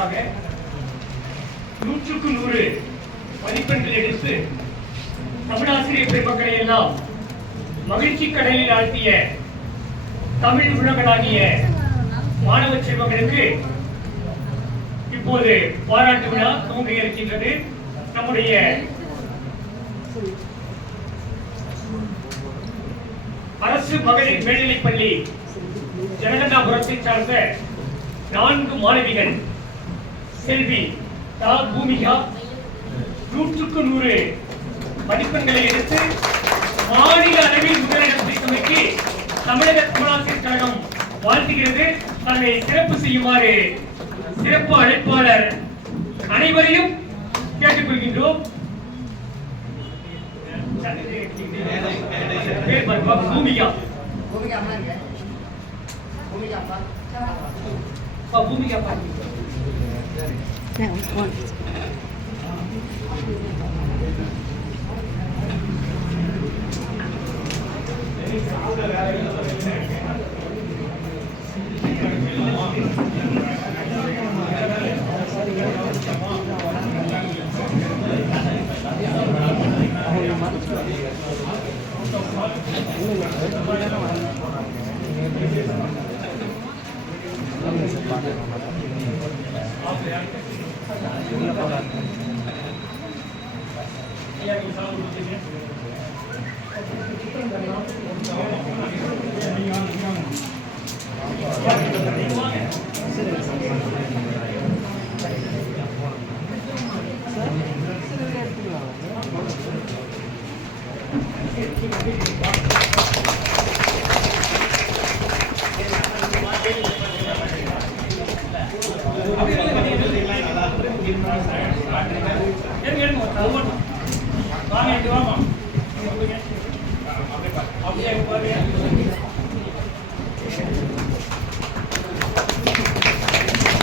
சார்பாக 100க்கு 100 மதிப்பெண்கள் எடுத்து தமிழாசிரியர் பெருமக்களை எல்லாம் மகிழ்ச்சி கடலில் ஆழ்த்திய தமிழ் உலகளாகிய மாணவ செல்வங்களுக்கு இப்போது பாராட்டு விழா துவங்க இருக்கின்றது. நம்முடைய அரசு மகளிர் மேல்நிலைப்பள்ளி ஜனகண்டாபுரத்தை சார்ந்த 4 மாணவிகள் செல்வி தா பூமிகா 100க்கு 100 மதிப்பெண்களை எடுத்து மாநில அளவில் முதலிடம் பிடித்தமைக்கு தமிழக தமிழாசிரியர் கழகம் வாழ்த்துகிறது. அதனை சிறப்பு செய்யுமாறு சிறப்பு அழைப்பாளர் அனைவரையும் கேட்டுக்கொள்கின்றோம். பூமிகா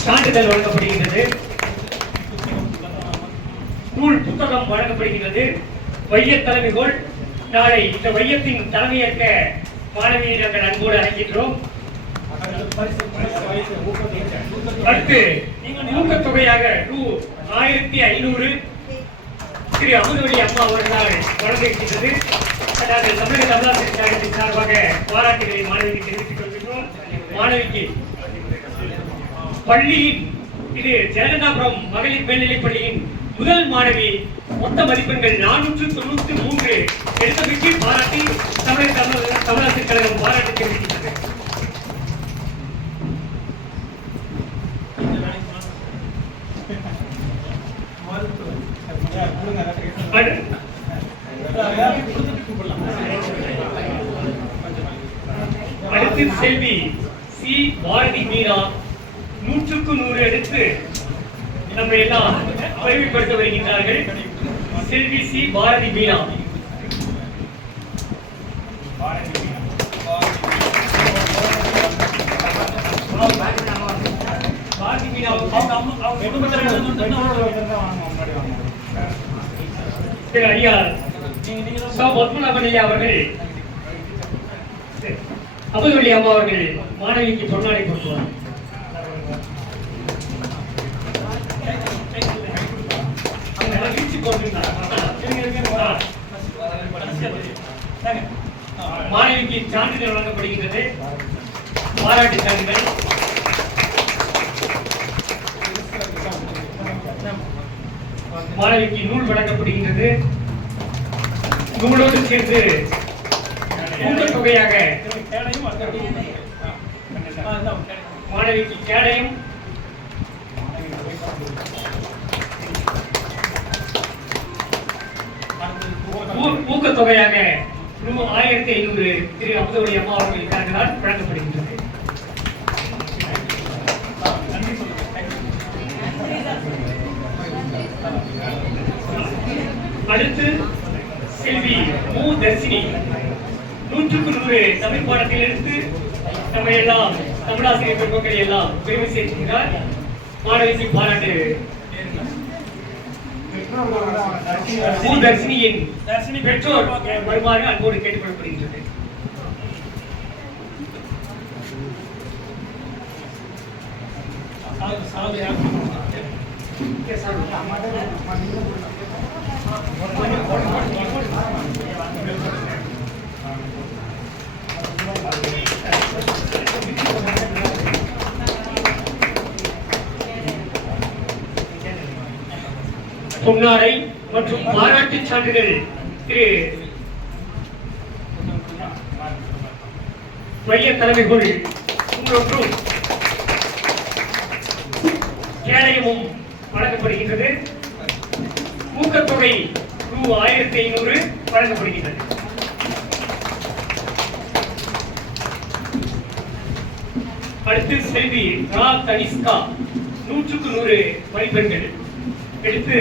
சான்றிதழ் வழங்கப்படுகின்றது. நூல் புத்தகம் வழங்கப்படுகின்றது. வைய தலைமைகோள் நாளை இந்த வையத்தின் தலைமையேற்க மாணவியை நாங்கள் அன்போடு அழைக்கின்றோம். அடுத்து ஊக்கத்தொகையாக ரூ. 1500 திரு அமுதவழி அம்மா அவர்களால் வழங்கியிருக்கின்றது. நாங்கள் தமிழக தமிழாசிரியர் கழகத்தின் சார்பாக பாராட்டுகளை மாணவிக்கு தெரிவித்துக் கொள்கின்றோம். மாணவிக்கு பள்ளியின் இது ஜெகநாதபுரம் மகளிர் மேல்நிலைப் பள்ளியின் முதல் மாணவி மொத்த மதிப்பெண்கள் 493 எடுத்தமைக்கு பாராட்டி தமிழக தமிழாசிரியர் கழகம் பாராட்டு தெரிவிக்கின்றது. அடுத்து செல்வி சி பாரதி மீனா 100க்கு 100 எடுத்து நம்ம எல்லாம் பெருமைப்படுத்த வருகின்றார்கள். செல்வி சி பாரதி மீனா ஐயா பத்மநாபன் அவர்கள் அமுதவழி அம்மா அவர்கள் மாணவிக்கு பொன்னாடை கொடுத்துவார். மாணவிக்கு சான்றிதழ் வழங்கப்படுகின்றது. பாராட்டு சான்றிதழ். மாணவிக்கு நூல் வழங்கப்படுகின்றது. நூலோடு சேர்ந்து ஊக்கத்தொகையாக மாணவிக்கு கேடயம் ஊக்கத்தொகையாக ரூ. 1500 திரு அமுதவழி அம்மா அவர்களுக்காக வழங்கப்படுகின்றது. அடுத்து செல்வி மு தர்சினி 100க்கு 100 தமிழ் பாடத்தில் எடுத்து நம்ம எல்லாம் தமிழாசிரியர் பெருமக்களை எல்லாம் பெருமை சேர்க்கிறார். மாணவிக்கு பாராட்டு. தர்சினியின் பெற்றோர் வருமாறு அன்போடு கேட்டுக்கொள்ளப்படுகின்றது. பொன்னாடை மற்றும் பாராட்டு சான்றிதழ் திரு மைய தலைமைக்குள் ஒன்றும் கேடயமும் வழங்கப்படுகின்றது. ஊக்கத்தொகை ரூ. 1500 வழங்கப்படுகின்றது. அடுத்து செல்வி ரா தனிஷ்கா 100க்கு 100 மதிப்பெண்கள் எடுத்து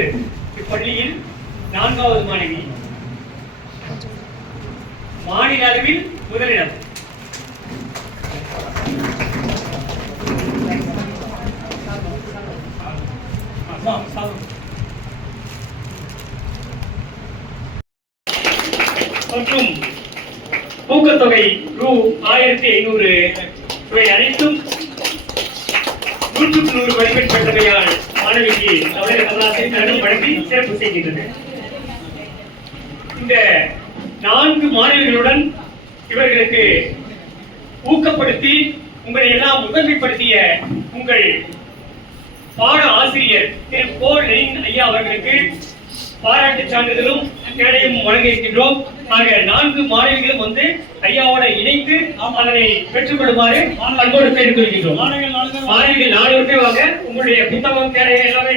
இப்பள்ளியில் 4வது மாணவி, மாநில அளவில் முதலிடம். மற்றும் ஊக்கத்தொகை ரூ. 1500 இவை அனைத்தும் 100க்கு 100 மதிப்பெண் பெற்றமையால் மாணவிக்கு தமிழக தமிழாசிரியர் கழகம் வழங்கி சிறப்பு செய்கின்றது. இந்த 4 மாணவிகளுடன் இவர்களுக்கு ஊக்கப்படுத்தி உங்களை எல்லாம் முதன்மைப்படுத்திய உங்கள் பாட ஆசிரியர் திரு போல் ஐயா அவர்களுக்கு பாராட்டு சான்றிதழும் கேடயமும் வழங்க இருக்கின்றோம். ஆக 4 மாணவிகளும் வந்து ஐயாவோட இணைத்து அதனை பெற்றுக்கொள்ளுமாறு அன்போடு கேட்டுக்கொள்கின்றோம். மாணவிகள் 4 பேர் வாங்க. உங்களுடைய புத்தகம் கேடயம் எல்லாமே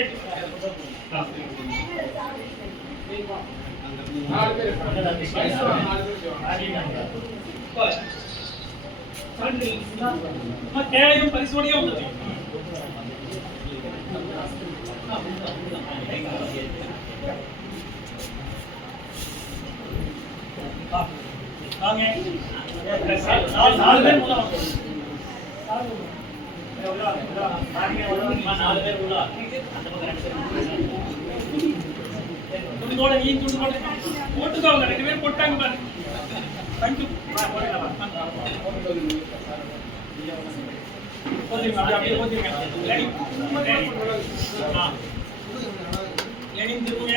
கேடயம் பரிசோடையும் உள்ளது. போட்டுக்கோங்க, 2 பேர் போட்டாங்க பாரு. தேங்க்யூ. அப்படியே போட்டுருங்க. லெனின் திரும்புங்க.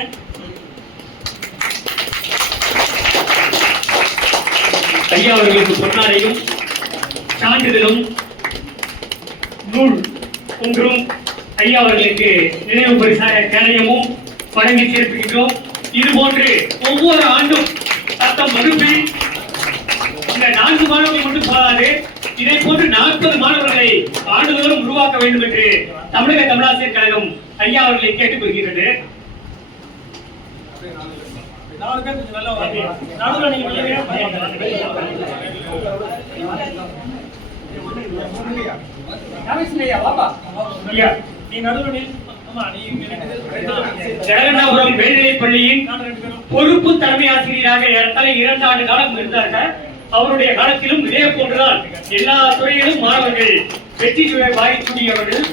ஐயா அவர்களுக்கு பொன்னாடையும் சான்றிதழும் நூல் ஒன்றும் ஐயா அவர்களுக்கு நினைவு பரிசாக கேடயமும் வழங்கி சேர்ப்பிக்கின்றோம். இதுபோன்று ஒவ்வொரு ஆண்டும் தத்தம் வகுப்பில் இந்த 4 மாணவர்கள் மட்டும் போதாது, இதை போன்று 40 மாணவர்களை ஆண்டுதோறும் உருவாக்க வேண்டும் என்று தமிழக தமிழாசிரியர் கழகம் ஐயா அவர்களை கேட்டுக்கொள்கிறது. ஜெகநாதபுரம் மேல்நிலைப் பள்ளியின் பொறுப்பு தலைமை ஆசிரியராக ஏறத்தாழ 2 ஆண்டு காலம் இருந்தார்கள். அவருடைய காலத்திலும் இதே போன்றுதான் எல்லா துறையிலும் மாணவர்கள் வெற்றி வாய்க்கூடியவர்கள்.